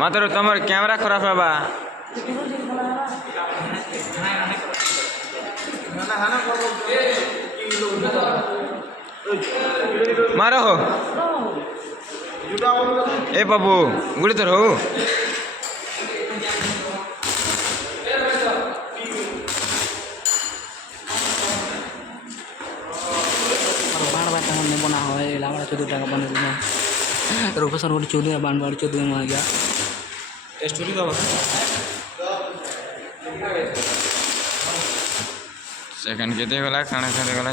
मात्र तमर कैमरा खराब है बा मारो हो ए बाबू गुड़ी तो हो बना हुआ है लावड़ा 14 टाका बने रूपेश्वर गोटी 14 बानबाड़ी 14 में आ गया स्टोरी तो सेकंड के गला खाना खाने गला